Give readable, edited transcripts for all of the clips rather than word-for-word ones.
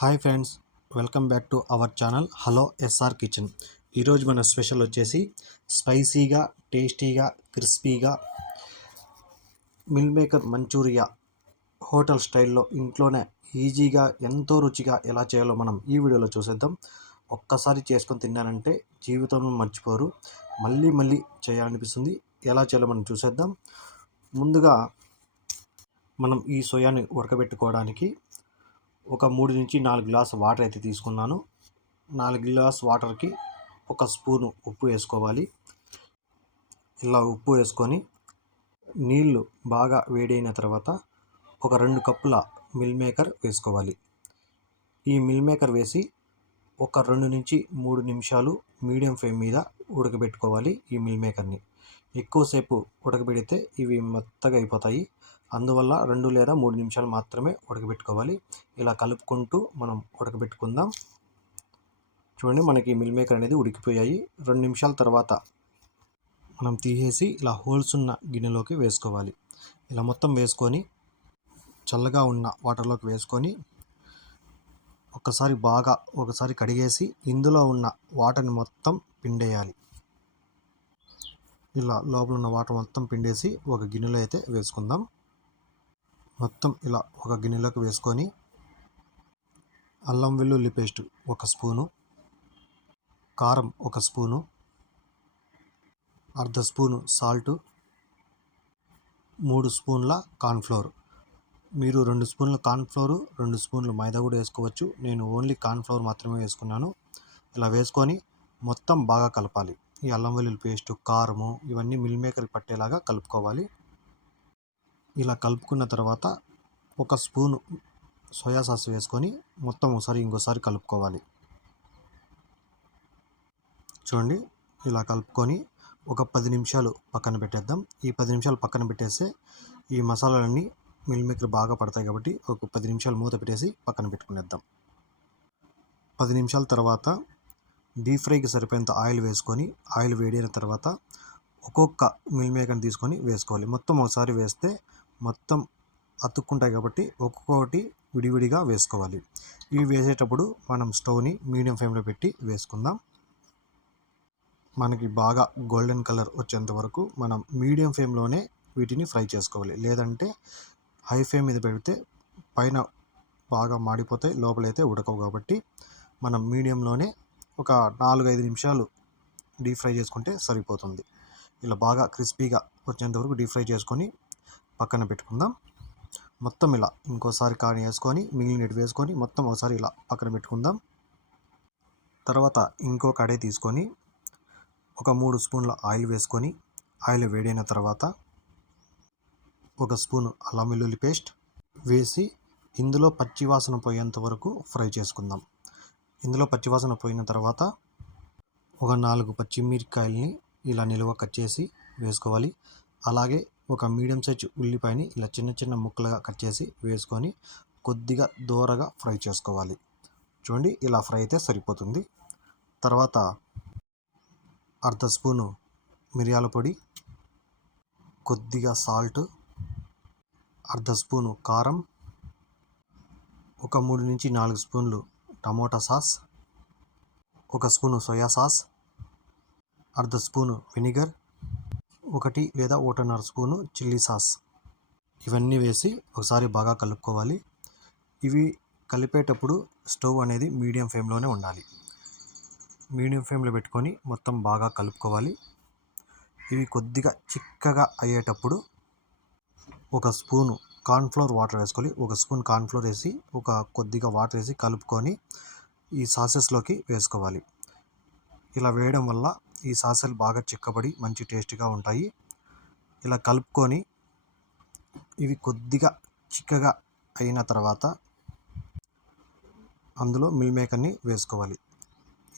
Hi friends, welcome back to our channel hello SR kitchen. ఈరోజు మన special వచ్చేసి స్పైసీగా, టేస్టీగా, క్రిస్పీగా మిల్ మేకర్ మంచూరియా హోటల్ స్టైల్లో ఇంట్లోనే ఈజీగా ఎంతో రుచిగా ఎలా చేయాలో మనం ఈ వీడియోలో చూసేద్దాం. ఒక్కసారి చేసుకొని తిన్నానంటే జీవితంలో మర్చిపోరు, మళ్ళీ మళ్ళీ చేయాలనిపిస్తుంది. ఎలా చేయాలో మనం చూసేద్దాం. ముందుగా మనం ఈ సోయాని ఉడకబెట్టుకోవడానికి ఒక 3 నుంచి 4 గ్లాసు వాటర్ అయితే తీసుకున్నాను. 4 గ్లాస్ వాటర్కి ఒక స్పూను ఉప్పు వేసుకోవాలి. ఇలా ఉప్పు వేసుకొని నీళ్లు బాగా వేడైన తర్వాత ఒక 2 కప్పుల మిల్ మేకర్ వేసుకోవాలి. ఈ మిల్ మేకర్ వేసి ఒక 2 నుంచి 3 నిమిషాలు మీడియం ఫ్లేమ్ మీద ఉడకబెట్టుకోవాలి. ఈ మిల్ మేకర్ని ఎక్కువసేపు ఉడకబెడితే ఇవి మెత్తగా అయిపోతాయి. అందువల్ల 2 లేదా 3 నిమిషాలు మాత్రమే ఉడకబెట్టుకోవాలి. ఇలా కలుపుకుంటూ మనం ఉడకబెట్టుకుందాం. చూడండి, మనకి మిల్ మేకర్ అనేది ఉడికిపోయాయి. 2 నిమిషాల తర్వాత మనం తీసేసి ఇలా హోల్స్ ఉన్న గిన్నెలోకి వేసుకోవాలి. ఇలా మొత్తం వేసుకొని చల్లగా ఉన్న వాటర్లోకి వేసుకొని ఒకసారి కడిగేసి ఇందులో ఉన్న వాటర్ని మొత్తం పిండేయాలి. ఇలా లోపల ఉన్న వాటర్ మొత్తం పిండేసి ఒక గిన్నెలో అయితే వేసుకుందాం. మొత్తం ఇలా ఒక గిన్నెలోకి వేసుకొని అల్లం వెల్లుల్లి పేస్ట్ 1 స్పూను, కారం 1 స్పూను, అర్ధ స్పూను సాల్టు, 3 స్పూన్ల కార్న్ఫ్లోర్. మీరు 2 స్పూన్ల కార్న్ఫ్లోరు, 2 స్పూన్లు మైదా కూడా వేసుకోవచ్చు. నేను ఓన్లీ కార్న్ఫ్లోర్ మాత్రమే వేసుకున్నాను. ఇలా వేసుకొని మొత్తం బాగా కలపాలి. ఈ అల్లం వెల్లుల్లి పేస్టు, కారము ఇవన్నీ మిల్ మేకర్కి పట్టేలాగా కలుపుకోవాలి. ఇలా కలుపుకున్న తర్వాత 1 స్పూను సోయా సాస్ వేసుకొని మొత్తం ఇంకోసారి కలుపుకోవాలి. చూడండి, ఇలా కలుపుకొని ఒక 10 నిమిషాలు పక్కన పెట్టేద్దాం. ఈ 10 నిమిషాలు పక్కన పెట్టేస్తే ఈ మసాలాలన్నీ మిల్ మేకర్ బాగా పడతాయి కాబట్టి ఒక 10 నిమిషాలు మూత పెట్టేసి పక్కన పెట్టుకునేద్దాం. 10 నిమిషాల తర్వాత డీప్ ఫ్రైకి సరిపోయేంత ఆయిల్ వేసుకొని, ఆయిల్ వేడైన తర్వాత ఒక్కొక్క మిల్ మేకర్ని తీసుకొని వేసుకోవాలి. మొత్తం ఒకసారి వేస్తే మొత్తం అతుక్కుంటాయి కాబట్టి ఒక్కొక్కటి విడివిడిగా వేసుకోవాలి. ఇవి వేసేటప్పుడు మనం స్టవ్ని మీడియం ఫ్లేమ్లో పెట్టి వేసుకుందాం. మనకి బాగా గోల్డెన్ కలర్ వచ్చేంత వరకు మనం మీడియం ఫ్లేమ్లోనే వీటిని ఫ్రై చేసుకోవాలి. లేదంటే హై ఫ్లేమ్ మీద పెడితే పైన బాగా మాడిపోతాయి, లోపలైతే ఉడకవు. కాబట్టి మనం మీడియంలోనే ఒక 4-5 నిమిషాలు డీప్ ఫ్రై చేసుకుంటే సరిపోతుంది. ఇలా బాగా క్రిస్పీగా వచ్చేంత వరకు డీప్ ఫ్రై చేసుకొని పక్కన పెట్టుకుందాం. మొత్తం ఇలా ఇంకోసారి కాని వేసుకొని మిగిలినవి వేసుకొని మొత్తం ఒకసారి ఇలా పక్కన పెట్టుకుందాం. తర్వాత ఇంకో కడాయి తీసుకొని ఒక 3 స్పూన్ల ఆయిల్ వేసుకొని, ఆయిల్ వేడైన తర్వాత 1 స్పూను అల్లం వెల్లుల్లి పేస్ట్ వేసి ఇందులో పచ్చివాసన పోయేంత వరకు ఫ్రై చేసుకుందాం. ఇందులో పచ్చివాసన పోయిన తర్వాత ఒక 4 పచ్చిమిరపకాయలని ఇలా నిలువ కట్ చేసి వేసుకోవాలి. అలాగే ఒక మీడియం సైజ్ ఉల్లిపాయని ఇలా చిన్న చిన్న ముక్కలుగా కట్ చేసి వేసుకొని కొద్దిగా దోరగా ఫ్రై చేసుకోవాలి. చూడండి, ఇలా ఫ్రై అయితే సరిపోతుంది. తర్వాత అర్ధ స్పూను మిరియాల పొడి, కొద్దిగా సాల్ట్, అర్ధ స్పూను కారం, ఒక 3 నుంచి 4 స్పూన్లు tomato sauce, 1 spoon soya sauce, అర్ధ స్పూను వెనిగర్, 1 లేదా 1.5 స్పూను చిల్లీ సాస్. ఇవన్నీ వేసి ఒకసారి బాగా కలుపుకోవాలి. ఇవి కలిపేటప్పుడు స్టవ్ అనేది మీడియం ఫ్లేమ్లోనే ఉండాలి. మీడియం ఫ్లేమ్లో పెట్టుకొని మొత్తం బాగా కలుపుకోవాలి. ఇవి కొద్దిగా చిక్కగా అయ్యేటప్పుడు 1 స్పూను కార్న్ఫ్లోర్ వాటర్ వేసుకోవాలి. 1 స్పూన్ కార్న్ఫ్లోర్ వేసి కొద్దిగా వాటర్ వేసి కలుపుకొని ఈ సాసెస్లోకి వేసుకోవాలి. ఇలా వేయడం వల్ల ఈ సాసెలు బాగా చిక్కబడి మంచి టేస్ట్గా ఉంటాయి. ఇలా కలుపుకొని ఇవి కొద్దిగా చిక్కగా అయిన తర్వాత అందులో మిల్ మేకర్ని వేసుకోవాలి.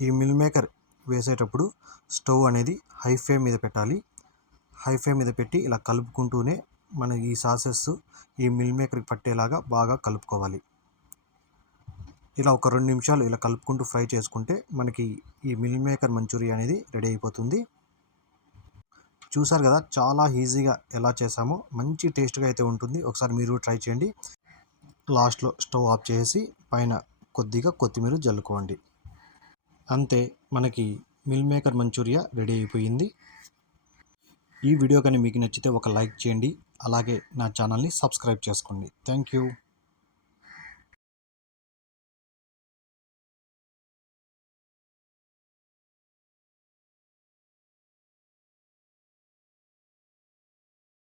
ఈ మిల్ మేకర్ వేసేటప్పుడు స్టవ్ అనేది హై ఫ్లేమ్ మీద పెట్టాలి. హై ఫ్లేమ్ మీద పెట్టి ఇలా కలుపుకుంటూనే మన ఈ సాసెస్ ఈ మిల్ మేకర్కి పట్టేలాగా బాగా కలుపుకోవాలి. ఇలా ఒక 2 నిమిషాలు ఇలా కలుపుకుంటూ ఫ్రై చేసుకుంటే మనకి ఈ మిల్ మేకర్ మంచూరియా అనేది రెడీ అయిపోతుంది. చూసారు కదా, చాలా ఈజీగా ఎలా చేసామో, మంచి టేస్ట్గా అయితే ఉంటుంది. ఒకసారి మీరు ట్రై చేయండి. లాస్ట్లో స్టవ్ ఆఫ్ చేసి పైన కొద్దిగా కొత్తిమీర జల్లుకోండి. అంతే, మనకి మిల్ మేకర్ మంచూరియా రెడీ అయిపోయింది. ఈ వీడియో కానీ మీకు నచ్చితే ఒక లైక్ చేయండి, అలాగే నా ఛానల్ని సబ్స్క్రైబ్ చేసుకోండి. Thank you.